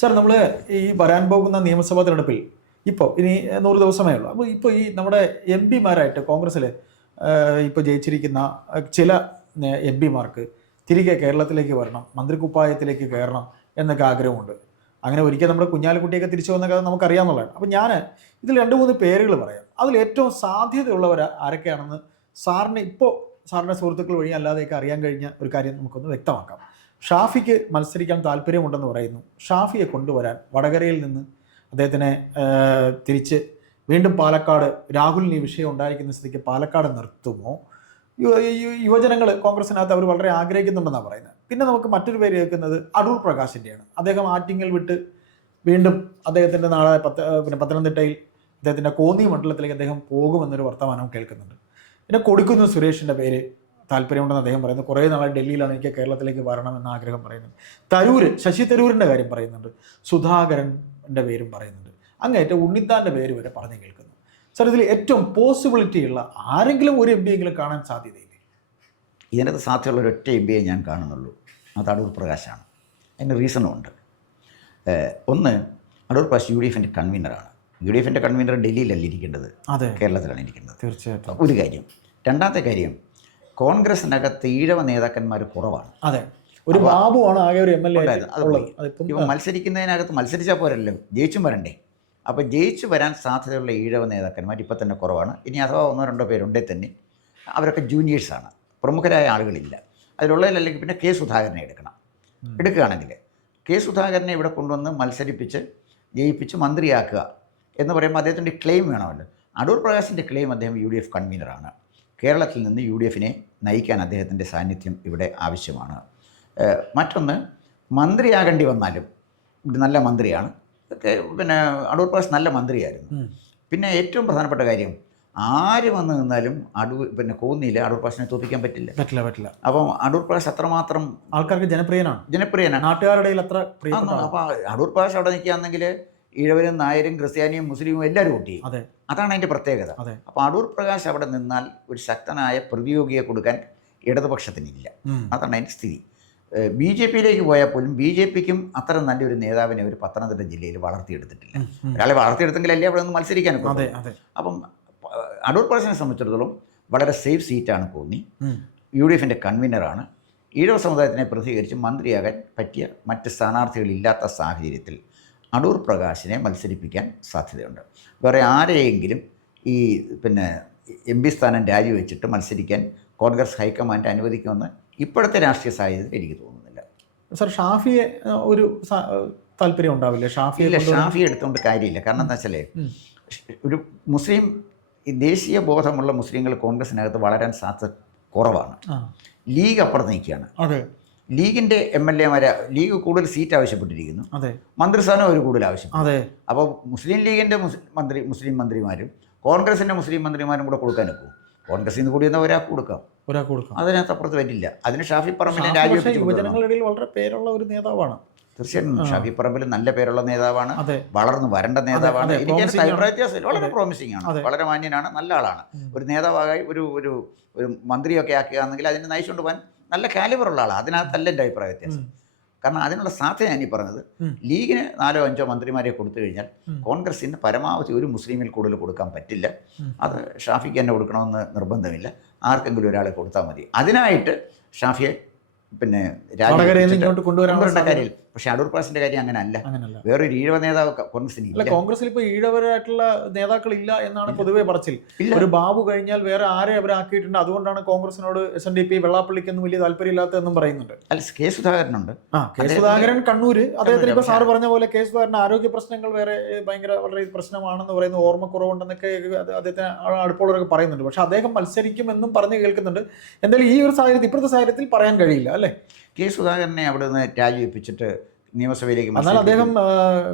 Sir, നമ്മൾ ഈ വരാൻ പോകുന്ന നിയമസഭാ തെരഞ്ഞെടുപ്പിൽ ഇപ്പോൾ ഇനി 100 ദിവസമേ ഉള്ളൂ. അപ്പോൾ ഇപ്പോൾ ഈ നമ്മുടെ എം പിമാരായിട്ട് കോൺഗ്രസ്സിൽ ഇപ്പോൾ ജയിച്ചിരിക്കുന്ന ചില എം പിമാർക്ക് തിരികെ കേരളത്തിലേക്ക് വരണം, മന്ത്രിക്കുപ്പായത്തിലേക്ക് കയറണം എന്നൊക്കെ ആഗ്രഹമുണ്ട്. അങ്ങനെ ഒരിക്കൽ നമ്മുടെ കുഞ്ഞാലിക്കുട്ടിയൊക്കെ തിരിച്ചു വന്ന കഥ നമുക്കറിയാമെന്നുള്ളതാണ്. അപ്പോൾ ഞാൻ ഇതിൽ 2-3 പേരുകൾ പറയാം. അതിൽ ഏറ്റവും സാധ്യതയുള്ളവർ ആരൊക്കെയാണെന്ന് സാറിന് ഇപ്പോൾ സാറിൻ്റെ സുഹൃത്തുക്കൾ വഴി അല്ലാതെയൊക്കെ അറിയാൻ കഴിഞ്ഞ ഒരു കാര്യം നമുക്കൊന്ന് വ്യക്തമാക്കാം. ഷാഫിക്ക് മത്സരിക്കാൻ താല്പര്യമുണ്ടെന്ന് പറയുന്നു. ഷാഫിയെ കൊണ്ടുവരാൻ വടകരയിൽ നിന്ന് അദ്ദേഹത്തിനെ തിരിച്ച് വീണ്ടും പാലക്കാട്, രാഹുലിന് ഈ വിഷയം ഉണ്ടായിരിക്കുന്ന സ്ഥിതിക്ക് പാലക്കാട് നിർത്തുമോ? യുവജനങ്ങൾ കോൺഗ്രസിനകത്ത് അവർ വളരെ ആഗ്രഹിക്കുന്നുണ്ടെന്നാണ് പറയുന്നത്. പിന്നെ നമുക്ക് മറ്റൊരു പേര് കേൾക്കുന്നത് അടൂർ പ്രകാശിൻ്റെയാണ്. അദ്ദേഹം ആറ്റിങ്ങൽ വിട്ട് വീണ്ടും അദ്ദേഹത്തിൻ്റെ നാളെ പത്തനംതിട്ടയിൽ അദ്ദേഹത്തിൻ്റെ കോന്നി മണ്ഡലത്തിലേക്ക് അദ്ദേഹം പോകുമെന്നൊരു വർത്തമാനം കേൾക്കുന്നുണ്ട്. പിന്നെ കൊടിക്കുന്നിൽ സുരേഷിൻ്റെ പേര് താല്പര്യമുണ്ടെന്ന് അദ്ദേഹം പറയുന്നു. കുറേ നാളെ ഡൽഹിയിലാണ് എനിക്ക് കേരളത്തിലേക്ക് വരണമെന്ന് ആഗ്രഹം പറയുന്നുണ്ട്. ശശി തരൂരിൻ്റെ കാര്യം പറയുന്നുണ്ട്. സുധാകരൻ്റെ പേരും പറയുന്നുണ്ട്. അങ്ങേറ്റം ഉണ്ണിത്താൻ്റെ പേര് വരെ പറഞ്ഞു കേൾക്കുന്നു. സാർ, ഇതിൽ ഏറ്റവും പോസിബിലിറ്റി ഉള്ള ആരെങ്കിലും ഒരു എം പി എങ്കിലും കാണാൻ സാധ്യതയില്ലേ? ഇതിനകത്ത് സാധ്യതയുള്ള ഒരൊറ്റ എം പിയെ ഞാൻ കാണുന്നുള്ളൂ. അത് അടൂർ പ്രകാശാണ്. അതിന് റീസണുണ്ട്. ഒന്ന്, അടൂർ പ്രകാശ് യു ഡി എഫിൻ്റെ കൺവീനറാണ്. യു ഡി എഫിൻ്റെ കൺവീനർ ഡൽഹിയിലല്ല ഇരിക്കേണ്ടത്, കേരളത്തിലാണ് ഇരിക്കേണ്ടത്. തീർച്ചയായിട്ടും ഒരു കാര്യം. രണ്ടാമത്തെ കാര്യം, കോൺഗ്രസിനകത്ത് ഈഴവ നേതാക്കന്മാർ കുറവാണ്. അതെ, ഒരു ബാബുവാണ് ആകെ ഒരു എം എൽ എ. ഇപ്പം മത്സരിക്കുന്നതിനകത്ത് മത്സരിച്ചാൽ പോരല്ലോ, ജയിച്ചും വരണ്ടേ. അപ്പോൾ ജയിച്ചു വരാൻ സാധ്യതയുള്ള ഈഴവ നേതാക്കന്മാർ ഇപ്പം തന്നെ കുറവാണ്. ഇനി അഥവാ 1-2 പേരുണ്ടെങ്കിൽ തന്നെ അവരൊക്കെ ജൂനിയേഴ്സാണ്, പ്രമുഖരായ ആളുകളില്ല. അതിലുള്ളതിലല്ലെങ്കിൽ പിന്നെ കെ സുധാകരനെ എടുക്കുകയാണെങ്കിൽ കെ സുധാകരനെ ഇവിടെ കൊണ്ടുവന്ന് മത്സരിപ്പിച്ച് ജയിപ്പിച്ച് മന്ത്രിയാക്കുക എന്ന് പറയുമ്പോൾ അദ്ദേഹത്തിൻ്റെ ക്ലെയിം വേണമല്ലോ. അടൂർ പ്രകാശിൻ്റെ ക്ലെയിം അദ്ദേഹം യു ഡി എഫ് കൺവീനറാണ്. കേരളത്തിൽ നിന്ന് യു ഡി എഫിനെ നയിക്കാൻ അദ്ദേഹത്തിൻ്റെ സാന്നിധ്യം ഇവിടെ ആവശ്യമാണ്. മറ്റൊന്ന്, മന്ത്രിയാകേണ്ടി വന്നാലും ഇവിടെ നല്ല മന്ത്രിയാണ്. പിന്നെ അടൂർ പ്രകാശ് നല്ല മന്ത്രിയായിരുന്നു. പിന്നെ ഏറ്റവും പ്രധാനപ്പെട്ട കാര്യം, ആര് വന്ന് നിന്നാലും പിന്നെ കോന്നിയിൽ അടൂർ പ്രകാശിനെ തോൽപ്പിക്കാൻ പറ്റില്ല. അപ്പം അടൂർ പ്രകാശ് അത്രമാത്രം ആൾക്കാർക്ക് ജനപ്രിയനാണ്, നാട്ടുകാരുടെ അത്ര. അപ്പോൾ അടൂർ പ്രകാശ് അവിടെ നിൽക്കുകയാണെങ്കിൽ ഈഴവരും നായരും ക്രിസ്ത്യാനിയും മുസ്ലിമും എല്ലാവരും വോട്ട് ചെയ്യും. അതാണ് അതിൻ്റെ പ്രത്യേകത. അപ്പോൾ അടൂർ പ്രകാശ് അവിടെ നിന്നാൽ ഒരു ശക്തനായ പ്രതിയോഗിയെ കൊടുക്കാൻ ഇടതുപക്ഷത്തിനില്ല. അതാണ് അതിൻ്റെ സ്ഥിതി. ബി ജെ പിയിലേക്ക് പോയാൽ പോലും ബി ജെ പിക്കും അത്ര നല്ലൊരു നേതാവിനെ ഒരു പത്തനംതിട്ട ജില്ലയിൽ വളർത്തിയെടുത്തിട്ടില്ല. ഒരാളെ വളർത്തിയെടുത്തെങ്കിലല്ലേ അവിടെ നിന്ന് മത്സരിക്കാനൊക്കെ. അപ്പം അടൂർ പ്രകാശിനെ സംബന്ധിച്ചിടത്തോളം വളരെ സേഫ് സീറ്റാണ് കോന്നി. യു ഡി എഫിൻ്റെ കൺവീനറാണ്. ഈഴവ സമുദായത്തിനെ പ്രതികരിച്ച് മന്ത്രിയാകാൻ പറ്റിയ മറ്റ് സ്ഥാനാർത്ഥികളില്ലാത്ത സാഹചര്യത്തിൽ അടൂർ പ്രകാശിനെ മത്സരിപ്പിക്കാൻ സാധ്യതയുണ്ട്. വേറെ ആരെയെങ്കിലും ഈ പിന്നെ എം പി സ്ഥാനം രാജിവെച്ചിട്ട് മത്സരിക്കാൻ കോൺഗ്രസ് ഹൈക്കമാൻഡ് അനുവദിക്കുമെന്ന് ഇപ്പോഴത്തെ രാഷ്ട്രീയ സാഹചര്യത്തിൽ എനിക്ക് തോന്നുന്നില്ല. സർ, ഷാഫിയെ ഒരു താല്പര്യം ഉണ്ടാവില്ല? ഷാഫിയെ എടുത്തുകൊണ്ട് കാര്യമില്ല. കാരണം എന്താ വെച്ചാൽ ഒരു മുസ്ലിം ദേശീയ ബോധമുള്ള മുസ്ലിങ്ങൾ കോൺഗ്രസിനകത്ത് വളരാൻ സാധ്യത കുറവാണ്. ലീഗ് അപ്പുറത്ത് നിൽക്കുകയാണ്. ലീഗിൻ്റെ എം എൽ എമാരെ ലീഗ് കൂടുതൽ സീറ്റ് ആവശ്യപ്പെട്ടിരിക്കുന്നു, മന്ത്രിസ്ഥാനം അവർ കൂടുതൽ ആവശ്യപ്പെട്ടു. അപ്പോൾ മുസ്ലിം ലീഗിൻ്റെ മുസ്ലിം മന്ത്രിമാരും കോൺഗ്രസിൻ്റെ മുസ്ലിം മന്ത്രിമാരും കൂടെ കൊടുക്കാൻ ഒക്കും. കോൺഗ്രസിൽ നിന്ന് കൂടി ഒരാൾക്ക് കൊടുക്കാം, അതിനകത്ത് അപ്പുറത്ത് പറ്റില്ല. അതിന് ഷാഫി പറമ്പിലെ യുവജനങ്ങളുടെ വളരെ പേരുള്ള ഒരു നേതാവാണ്. തീർച്ചയായിട്ടും ഷാഫി പറമ്പിൽ നല്ല പേരുള്ള നേതാവാണ്, വളർന്നു വരേണ്ട നേതാവാണ്. എനിക്ക് അഭിപ്രായ വ്യത്യാസമില്ല, വളരെ പ്രോമിസിംഗ് ആണ്, വളരെ മാന്യനാണ്, നല്ല ആളാണ്. ഒരു നേതാവായി ഒരു മന്ത്രിയൊക്കെ ആക്കുകയാണെങ്കിൽ അതിനെ നയിച്ചുകൊണ്ട് പോകാൻ നല്ല കാലിബറുള്ള ആളാണ്. അതിനകത്തല്ല എൻ്റെ അഭിപ്രായ വ്യത്യാസം. കാരണം അതിനുള്ള സാധ്യത ഞാൻ ഈ പറഞ്ഞത്, ലീഗിന് 4-5 മന്ത്രിമാരെ കൊടുത്തു കഴിഞ്ഞാൽ കോൺഗ്രസിന് പരമാവധി ഒരു മുസ്ലിമിൽ കൂടുതൽ കൊടുക്കാൻ പറ്റില്ല. അത് ഷാഫിക്ക് തന്നെ കൊടുക്കണമെന്ന് നിർബന്ധമില്ല, ആർക്കെങ്കിലും ഒരാളെ കൊടുത്താൽ മതി. അതിനായിട്ട് ഷാഫിയെ പിന്നെ കൊണ്ടുവരേണ്ട കാര്യം. പക്ഷേ അടൂർ പ്രകാശിന്റെ കാര്യം അങ്ങനെയല്ല. വേറൊരു ഈഴവ നേതാവ് കോൺഗ്രസിന് കോൺഗ്രസിൽ ഇപ്പോൾ ഈഴവരായിട്ടുള്ള നേതാക്കളില്ല എന്നാണ് പൊതുവെ പറച്ചിൽ. ഒരു ബാബു കഴിഞ്ഞാൽ വേറെ ആരെ അവരാക്കിയിട്ടുണ്ട്. അതുകൊണ്ടാണ് കോൺഗ്രസിനോട് SNDP വെള്ളാപ്പള്ളിക്കൊന്നും വലിയ താല്പര്യമില്ലാത്തതെന്നും പറയുന്നുണ്ട്. അല്ല, കെ സുധാകരനുണ്ട്. കെ സുധാകരൻ കണ്ണൂര്, അദ്ദേഹത്തിന് ഇപ്പോൾ സാറ് പറഞ്ഞ പോലെ കെ സുധാകരൻ ആരോഗ്യ പ്രശ്നങ്ങൾ വേറെ വളരെ പ്രശ്നമാണെന്ന് പറയുന്നു, ഓർമ്മക്കുറവുണ്ടെന്നൊക്കെ അദ്ദേഹത്തിന് അടുപ്പുള്ളവരൊക്കെ പറയുന്നുണ്ട്. പക്ഷെ അദ്ദേഹം മത്സരിക്കുമെന്നും പറഞ്ഞ് കേൾക്കുന്നുണ്ട്. എന്തായാലും ഈ ഒരു സാഹചര്യത്തിൽ, ഇപ്പോഴത്തെ സാഹചര്യത്തിൽ പറയാൻ കഴിയില്ല അല്ലേ? കെ സുധാകരനെ അവിടെ നിന്ന് രാജിവെപ്പിച്ചിട്ട് നിയമസഭയിലേക്ക് എന്നാൽ അദ്ദേഹം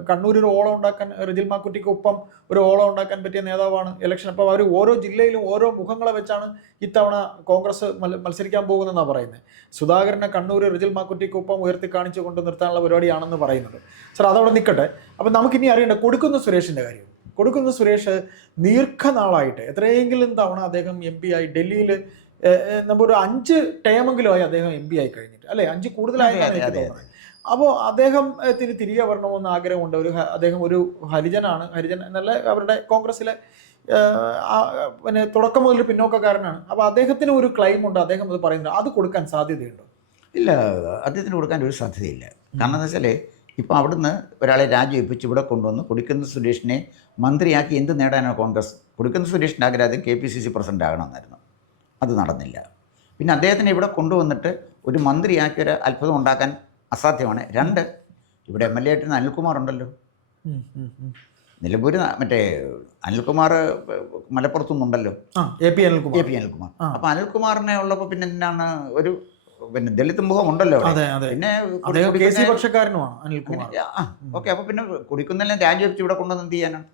കണ്ണൂർ ഒരു ഓളം ഉണ്ടാക്കാൻ, റിജിൽ മാക്കുറ്റിക്കൊപ്പം ഒരു ഓളം ഉണ്ടാക്കാൻ പറ്റിയ നേതാവാണ്. ഇലക്ഷൻ അപ്പോൾ അവർ ഓരോ ജില്ലയിലും ഓരോ മുഖങ്ങളെ വെച്ചാണ് ഇത്തവണ കോൺഗ്രസ് മത്സരിക്കാൻ പോകുന്നതെന്നാണ് പറയുന്നത്. സുധാകരനെ കണ്ണൂർ റിജിൽ മാക്കുറ്റിക്കൊപ്പം ഉയർത്തി കാണിച്ചു കൊണ്ട് നിർത്താനുള്ള പരിപാടിയാണെന്ന് പറയുന്നുണ്ട്. സാർ, അതവിടെ നിൽക്കട്ടെ. അപ്പം നമുക്കിനി അറിയേണ്ട കൊടുക്കുന്ന സുരേഷിൻ്റെ കാര്യം. കൊടുക്കുന്ന സുരേഷ് ദീർഘനാളായിട്ട് എത്രയെങ്കിലും തവണ അദ്ദേഹം MP ആയി ഡൽഹിയിൽ നമ്മൾ ഒരു 5 ടേമെങ്കിലും ആയി അദ്ദേഹം MP ആയി കഴിഞ്ഞിട്ട്, അല്ലേ? 5 കൂടുതലായി എനിക്ക് തോന്നുന്നത്. അപ്പോൾ അദ്ദേഹത്തിന് തിരികെ വരണമെന്ന് ആഗ്രഹമുണ്ട്. അദ്ദേഹം ഒരു ഹരിജനാണ്. ഹരിജൻ എന്നല്ല, അവരുടെ കോൺഗ്രസ്സിലെ പിന്നെ തുടക്കം മുതൽ പിന്നോക്കക്കാരനാണ്. അപ്പോൾ അദ്ദേഹത്തിന് ഒരു ക്ലെയിം ഉണ്ട്, അദ്ദേഹം അത് പറയുന്നത്. അത് കൊടുക്കാൻ സാധ്യതയുണ്ടോ? ഇല്ല, അദ്ദേഹത്തിന് കൊടുക്കാൻ ഒരു സാധ്യതയില്ല. കാരണം എന്താ വെച്ചാൽ ഇപ്പോൾ അവിടുന്ന് ഒരാളെ രാജിവെപ്പിച്ച് ഇവിടെ കൊണ്ടുവന്ന് കൊടിക്കുന്നിൽ സുരേഷിനെ മന്ത്രിയാക്കി എന്ത് നേടാനോ കോൺഗ്രസ്? കൊടിക്കുന്നിൽ സുരേഷിൻ്റെ ആഗ്രഹം KPCC പ്രസിഡന്റ് ആകണമെന്നായിരുന്നു. അത് നടന്നില്ല. പിന്നെ അദ്ദേഹത്തിനെ ഇവിടെ കൊണ്ടുവന്നിട്ട് ഒരു മന്ത്രിയാക്കി ഒരു അത്ഭുതം ഉണ്ടാക്കാൻ അസാധ്യമാണ്. 2, ഇവിടെ MLA ആയിട്ടിരുന്ന അനിൽകുമാർ ഉണ്ടല്ലോ. നിലമ്പൂർ മറ്റേ അനിൽകുമാർ മലപ്പുറത്തുനിന്നുണ്ടല്ലോ, AP അനിൽകുമാർ. അപ്പോൾ അനിൽകുമാറിനെ ഉള്ളപ്പോൾ പിന്നെ എന്തിനാണ് ഒരു ദളിത് മുഖം ഉണ്ടല്ലോ. പിന്നെ ഓക്കെ, അപ്പോൾ പിന്നെ കൊടിക്കുന്നിലിനെ രാജിവെച്ച് ഇവിടെ കൊണ്ടുവന്ന് എന്ത് ചെയ്യാനാണ്?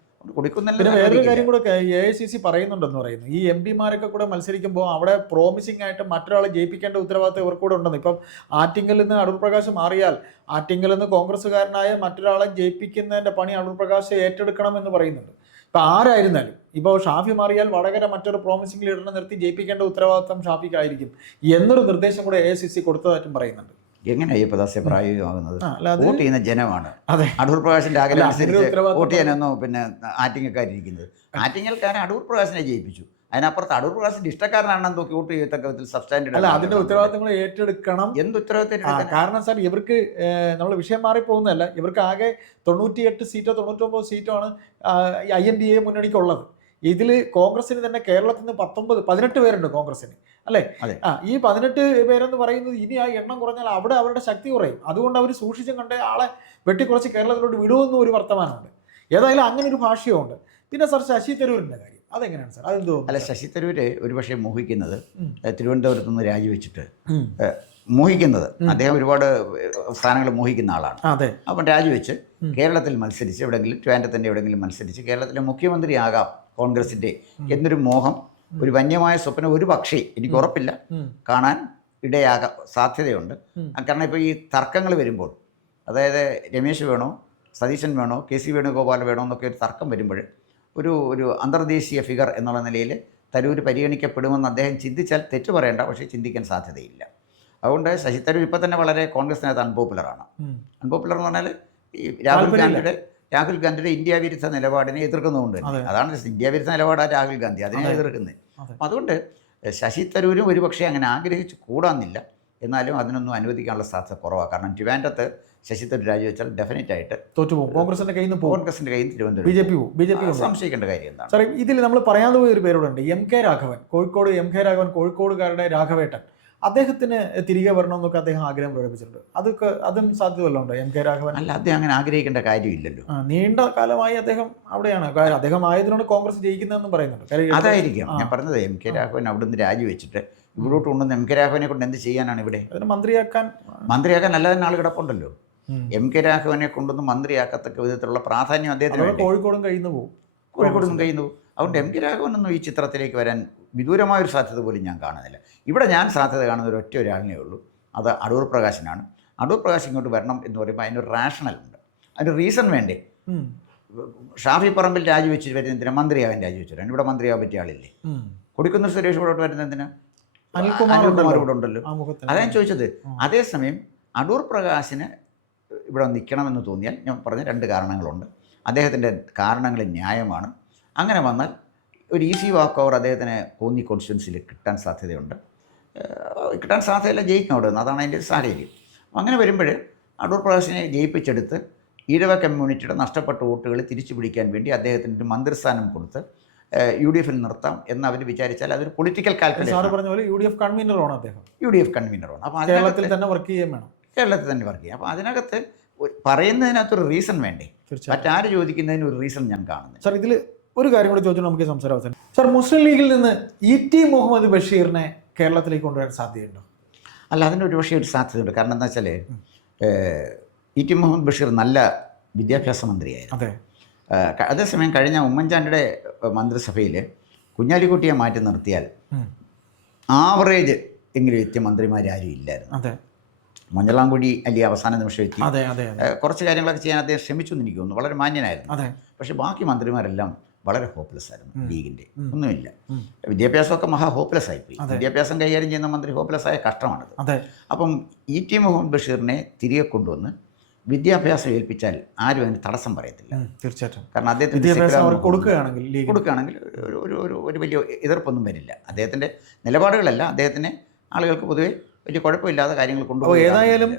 പിന്നെ വേറൊരു കാര്യം കൂടെ AICC പറയുന്നുണ്ടെന്ന് പറയുന്നു. ഈ MP മാരൊക്കെ കൂടെ മത്സരിക്കുമ്പോൾ അവിടെ പ്രോമിസിംഗ് ആയിട്ട് മറ്റൊരാളെ ജയിപ്പിക്കേണ്ട ഉത്തരവാദിത്തം ഇവർക്ക് കൂടെ ഉണ്ടെന്ന്. ഇപ്പം ആറ്റിങ്ങൽ നിന്ന് അടൂർ പ്രകാശ് മാറിയാൽ ആറ്റിങ്ങൽ നിന്ന് കോൺഗ്രസ്സുകാരനായ മറ്റൊരാളെ ജയിപ്പിക്കുന്നതിന്റെ പണി അടൂർ പ്രകാശ് ഏറ്റെടുക്കണം എന്ന് പറയുന്നുണ്ട്. ഇപ്പം ആരായിരുന്നാലും, ഇപ്പോൾ ഷാഫി മാറിയാൽ വടകര മറ്റൊരു പ്രോമിസിംഗ് ലീഡറിനെ നിർത്തി ജയിപ്പിക്കേണ്ട ഉത്തരവാദിത്തം ഷാഫിക്കായിരിക്കും എന്നൊരു നിർദ്ദേശം കൂടെ AICC കൊടുത്തതായിട്ടും പറയുന്നുണ്ട്. എങ്ങനെ അയ്യപ്പദാസെ പ്രായോഗികമാകുന്നത്? വോട്ട് ചെയ്യുന്ന ജനമാണ്. അടൂർ പ്രകാശിന്റെ ആഗ്രഹം അനുസരിച്ച് വോട്ട് ചെയ്യാനൊന്നും പിന്നെ ആറ്റിങ്ങൽക്കാരിരിക്കുന്നത്. ആറ്റിങ്ങൽക്കാരൻ അടൂർ പ്രകാശിനെ ജയിപ്പിച്ചു. അതിനപ്പുറത്ത് അടൂർ പ്രകാശിന്റെ ഇഷ്ടക്കാരനാണെന്ന് നോക്കി വോട്ട് ചെയ്യത്തക്ക വിധത്തിൽ സബ്സ്റ്റാൻഡേർഡ് അല്ല, അതിന്റെ ഉത്തരവാദിത്തങ്ങൾ ഏറ്റെടുക്കണം. എന്ത് ഉത്തരവാദിത്തം? കാരണം സാർ, ഇവർക്ക് നമ്മൾ വിഷയം മാറിപ്പോകുന്നതല്ല, ഇവർക്ക് ആകെ 98 സീറ്റോ 99 സീറ്റോ ആണ് INDA മുന്നണിക്കുള്ളത്. ഇതിൽ കോൺഗ്രസിന് തന്നെ കേരളത്തിൽ നിന്ന് 18 പേരുണ്ട് കോൺഗ്രസിന്, അല്ലേ? ഈ 18 പേരെന്ന് പറയുന്നത് ഇനി ആ എണ്ണം കുറഞ്ഞാൽ അവിടെ അവരുടെ ശക്തി കുറയും. അതുകൊണ്ട് അവർ സൂക്ഷിച്ചും കണ്ട ആളെ വെട്ടിക്കുറച്ച് കേരളത്തിലോട്ട് വിടുമെന്നും ഒരു വർത്തമാനമുണ്ട്. ഏതായാലും അങ്ങനെ ഒരു ഭാഷ്യമുണ്ട്. പിന്നെ സാർ, ശശി തരൂരിൻ്റെ കാര്യം അതെങ്ങനെയാണ് സാർ? അതെന്തോ അല്ല, ശശി തരൂര് ഒരുപക്ഷെ മോഹിക്കുന്നത് തിരുവനന്തപുരത്ത് നിന്ന് രാജിവെച്ചിട്ട് മോഹിക്കുന്നത്, അദ്ദേഹം ഒരുപാട് സ്ഥാനങ്ങൾ മോഹിക്കുന്ന ആളാണ്. അപ്പം രാജിവെച്ച് കേരളത്തിൽ മത്സരിച്ച് എവിടെയെങ്കിലും ട്രിവാൻഡ്രത്തിൻ്റെ എവിടെയെങ്കിലും മത്സരിച്ച് കേരളത്തിലെ മുഖ്യമന്ത്രിയാകാം കോൺഗ്രസിൻ്റെ എന്നൊരു മോഹം, ഒരു വന്യമായ സ്വപ്നം ഒരു പക്ഷേ, എനിക്ക് ഉറപ്പില്ല, കാണാൻ ഇടയാകാൻ സാധ്യതയുണ്ട്. കാരണം ഇപ്പോൾ ഈ തർക്കങ്ങൾ വരുമ്പോൾ, അതായത് രമേശ് വേണോ, സതീശൻ വേണോ, KC വേണുഗോപാൽ വേണോ എന്നൊക്കെ ഒരു തർക്കം വരുമ്പോൾ ഒരു അന്തർദേശീയ ഫിഗർ എന്നുള്ള നിലയിൽ തരൂർ പരിഗണിക്കപ്പെടുമെന്ന് അദ്ദേഹം ചിന്തിച്ചാൽ തെറ്റ് പറയേണ്ട, പക്ഷേ ചിന്തിക്കാൻ സാധ്യതയില്ല. അതുകൊണ്ട് ശശി തരൂർ ഇപ്പം തന്നെ വളരെ കോൺഗ്രസിനകത്ത് അൺപോപ്പുലറാണ്. അൺപോപ്പുലർ എന്ന് പറഞ്ഞാൽ ഈ രാഹുൽ ഗാന്ധിയുടെ ഇന്ത്യ വിരുദ്ധ നിലപാടിനെ എതിർക്കുന്നതുകൊണ്ട് തന്നെ. അതാണ് ഇന്ത്യ വിരുദ്ധ നിലപാടാണ് രാഹുൽ ഗാന്ധി, അതിനെ എതിർക്കുന്നത്. അപ്പം അതുകൊണ്ട് ശശി തരൂരും ഒരുപക്ഷെ അങ്ങനെ ആഗ്രഹിച്ച് കൂടാന്നില്ല. എന്നാലും അതിനൊന്നും അനുവദിക്കാനുള്ള സാധ്യത കുറവാണ്. കാരണം ട്രിവാൻഡ്രത്ത് ശശി തരൂർ രാജിവെച്ചാൽ ഡെഫിനറ്റ് ആയിട്ട് തോറ്റുപോകും. കോൺഗ്രസിന്റെ കയ്യിൽ നിന്ന് തിരുവനന്തപുരം BJP സംശയിക്കേണ്ട കാര്യം എന്താണ്? സാറേ, ഇതിൽ നമ്മൾ പറയാതെ പോയ ഒരു പേരോടുണ്ട്, MK രാഘവൻ. കോഴിക്കോടുകാരുടെ രാഘവേട്ടൻ. അദ്ദേഹത്തിന് തിരികെ വരണമെന്നൊക്കെ അദ്ദേഹം ആഗ്രഹം പ്രകടിപ്പിച്ചിട്ടുണ്ട്. അതും സാധ്യത വല്ലതും ഉണ്ടോ? MK രാഘവൻ അല്ല, അദ്ദേഹം അങ്ങനെ ആഗ്രഹിക്കേണ്ട കാര്യമില്ലല്ലോ. നീണ്ട കാലമായി അദ്ദേഹം അവിടെയാണ്. അദ്ദേഹം ആയതിനോട് കോൺഗ്രസ് ജയിക്കുന്നതെന്നും പറയുന്നുണ്ട്. അതായിരിക്കും ഞാൻ പറഞ്ഞത്. MK രാഘവൻ അവിടുന്ന് രാജിവെച്ചിട്ട് ഇവിടോട്ട് കൊണ്ടുവന്ന് MK രാഘവനെ കൊണ്ട് എന്ത് ചെയ്യാനാണ് ഇവിടെ? മന്ത്രിയാക്കാൻ അല്ലാതെ ആൾ കിടപ്പുണ്ടല്ലോ. MK രാഘവനെ കൊണ്ടൊന്ന് മന്ത്രിയാക്കത്തക്ക വിധത്തിലുള്ള പ്രാധാന്യം അദ്ദേഹത്തിന് കോഴിക്കോടും കഴിയുന്നു പോകും. അതുകൊണ്ട് MK രാഘവനൊന്നും ഈ ചിത്രത്തിലേക്ക് വരാൻ വിദൂരമായൊരു സാധ്യത പോലും ഞാൻ കാണുന്നില്ല. ഇവിടെ ഞാൻ സാധ്യത കാണുന്ന ഒരൊറ്റ ഒരാളിനേ ഉള്ളൂ, അത് അടൂർ പ്രകാശനാണ്. അടൂർ പ്രകാശ് ഇങ്ങോട്ട് വരണം എന്ന് പറയുമ്പോൾ അതിനൊരു റാഷണലുണ്ട്, അതിന് റീസൺ വേണ്ടേ? ഷാഫി പറമ്പിൽ രാജിവെച്ച് വരുന്നതിന് മന്ത്രിയാകാൻ രാജിവെച്ചിട്ടാണ്. ഇവിടെ മന്ത്രിയാകാൻ പറ്റിയ ആളില്ലേ? കൊടിക്കുന്നിൽ സുരേഷ് ഇവിടോട്ട് വരുന്നതിന് അനിൽകുമാർ ഇവിടെ ഉണ്ടല്ലോ. അതാണ് ചോദിച്ചത്. അതേസമയം അടൂർ പ്രകാശിന് ഇവിടെ നിൽക്കണമെന്ന് തോന്നിയാൽ ഞാൻ പറഞ്ഞ 2 കാരണങ്ങളുണ്ട്. അദ്ദേഹത്തിൻ്റെ കാരണങ്ങൾ ന്യായമാണ്. അങ്ങനെ വന്നാൽ ഒരു ഈസി വാക്ക് ഓവർ അദ്ദേഹത്തിന് കോന്നി കോൺസ്റ്റിറ്റ്യുവൻസിയിൽ കിട്ടാൻ സാധ്യതയുണ്ട്. കിട്ടാൻ സാധ്യതയില്ല, ജയിക്കും അവിടെ നിന്ന്. അതാണ് അതിൻ്റെ സാഹചര്യം. അങ്ങനെ വരുമ്പോൾ അടൂർ പ്രകാശിനെ ജയിപ്പിച്ചെടുത്ത് ഈഴവ കമ്മ്യൂണിറ്റിയുടെ നഷ്ടപ്പെട്ട വോട്ടുകൾ തിരിച്ചു പിടിക്കാൻ വേണ്ടി അദ്ദേഹത്തിന് ഒരു മന്ത്രിസ്ഥാനം കൊടുത്ത് UDF നിർത്താം എന്ന് അവർ വിചാരിച്ചാൽ അതൊരു പൊളിറ്റിക്കൽ കാൽക്കുലേഷൻ. പറഞ്ഞ പോലെ UDF കൺവീനറാണ് അദ്ദേഹം. UDF കൺവീനറാണ്. അപ്പോൾ കേരളത്തിൽ തന്നെ വർക്ക് ചെയ്യാൻ വേണം. കേരളത്തിൽ തന്നെ വർക്ക് ചെയ്യാം. അപ്പോൾ അതിനകത്ത് പറയുന്നതിനകത്തൊരു റീസൺ വേണ്ടേ? മറ്റാര് ചോദിക്കുന്നതിന് ഒരു റീസൺ ഞാൻ കാണുന്നത്. സാർ, ഇതിൽ ഒരു കാര്യം കൂടി ചോദിച്ചാൽ നമുക്ക് സംസാരം അവസാനം. സാർ, മുസ്ലിം ലീഗിൽ നിന്ന് ET മുഹമ്മദ് ബഷീറിനെ കേരളത്തിലേക്ക് കൊണ്ടുവരാൻ സാധ്യതയുണ്ടോ? അല്ല, അതിന് ഒരു പക്ഷേ ഒരു സാധ്യതയുണ്ട്. കാരണം എന്താ വെച്ചാൽ ET മുഹമ്മദ് ബഷീർ നല്ല വിദ്യാഭ്യാസ മന്ത്രിയായിരുന്നു. അതേസമയം കഴിഞ്ഞ ഉമ്മൻചാണ്ടിയുടെ മന്ത്രിസഭയിൽ കുഞ്ഞാലിക്കുട്ടിയെ മാറ്റി നിർത്തിയാൽ ആവറേജ് എങ്കിലും എത്തിയ മന്ത്രിമാരും ഇല്ലായിരുന്നു. മഞ്ഞളാംകുടി അല്ലി അവസാന നിമിഷം എത്തി. കുറച്ച് കാര്യങ്ങളൊക്കെ ചെയ്യാൻ അദ്ദേഹം ശ്രമിച്ചു എന്ന് എനിക്ക് തോന്നുന്നു. വളരെ മാന്യനായിരുന്നു. പക്ഷേ ബാക്കി മന്ത്രിമാരെല്ലാം വളരെ ഹോപ്പ്ലെസ് ആയിരുന്നു ലീഗിൻ്റെ, ഒന്നുമില്ല. വിദ്യാഭ്യാസമൊക്കെ മഹാ ഹോപ്പ്ലെസ് ആയിപ്പോയി. വിദ്യാഭ്യാസം കൈകാര്യം ചെയ്യുന്ന മന്ത്രി ഹോപ്പ്ലെസ് ആയ കഷ്ടമാണത്. അപ്പം ET മുഹമ്മദ് ബഷീറിനെ തിരികെ കൊണ്ടുവന്ന് വിദ്യാഭ്യാസം ഏൽപ്പിച്ചാൽ ആരും അതിന് തടസ്സം പറയത്തില്ല. തീർച്ചയായിട്ടും. കാരണം അദ്ദേഹത്തിന് കൊടുക്കുകയാണെങ്കിൽ ഒരു വലിയ എതിർപ്പൊന്നും വരില്ല. അദ്ദേഹത്തിൻ്റെ നിലപാടുകളല്ല, അദ്ദേഹത്തിന് ആളുകൾക്ക് പൊതുവെ വലിയ കുഴപ്പമില്ലാത്ത കാര്യങ്ങൾ കൊണ്ടുപോകും. ഏതായാലും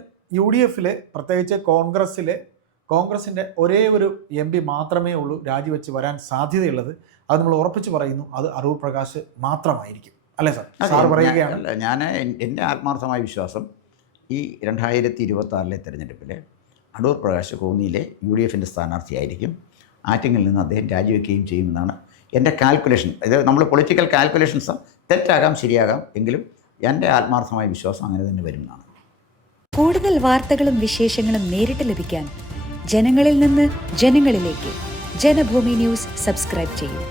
UDF പ്രത്യേകിച്ച് കോൺഗ്രസിൻ്റെ ഒരേ ഒരു MP മാത്രമേ ഉള്ളൂ രാജിവെച്ച് വരാൻ സാധ്യതയുള്ളത്. അത് നമ്മൾ ഉറപ്പിച്ച് പറയുന്നു, അത് അടൂർ പ്രകാശ് മാത്രമായിരിക്കും, അല്ലേ സാർ പറയുകയാണ്? ഞാൻ എൻ്റെ ആത്മാർത്ഥമായ വിശ്വാസം ഈ 2026 തെരഞ്ഞെടുപ്പിൽ അടൂർ പ്രകാശ് കോന്നിയിലെ UDF സ്ഥാനാർത്ഥിയായിരിക്കും. ആറ്റിങ്ങിൽ നിന്ന് അദ്ദേഹം രാജിവെക്കുകയും ചെയ്യുമെന്നാണ് എൻ്റെ കാൽക്കുലേഷൻ. ഇത് നമ്മൾ പൊളിറ്റിക്കൽ കാൽക്കുലേഷൻസ് തെറ്റാകാം ശരിയാകാം, എങ്കിലും എൻ്റെ ആത്മാർത്ഥമായ വിശ്വാസം അങ്ങനെ തന്നെ വരുമെന്നാണ്. കൂടുതൽ വാർത്തകളും വിശേഷങ്ങളും നേരിട്ട് ലഭിക്കാൻ ജനങ്ങളിൽ നിന്ന് ജനങ്ങളിലേക്ക് ജനഭൂമി ന്യൂസ് സബ്സ്ക്രൈബ് ചെയ്യൂ.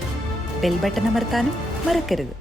ബെൽ ബട്ടൺ അമർത്താനും മറക്കരുത്.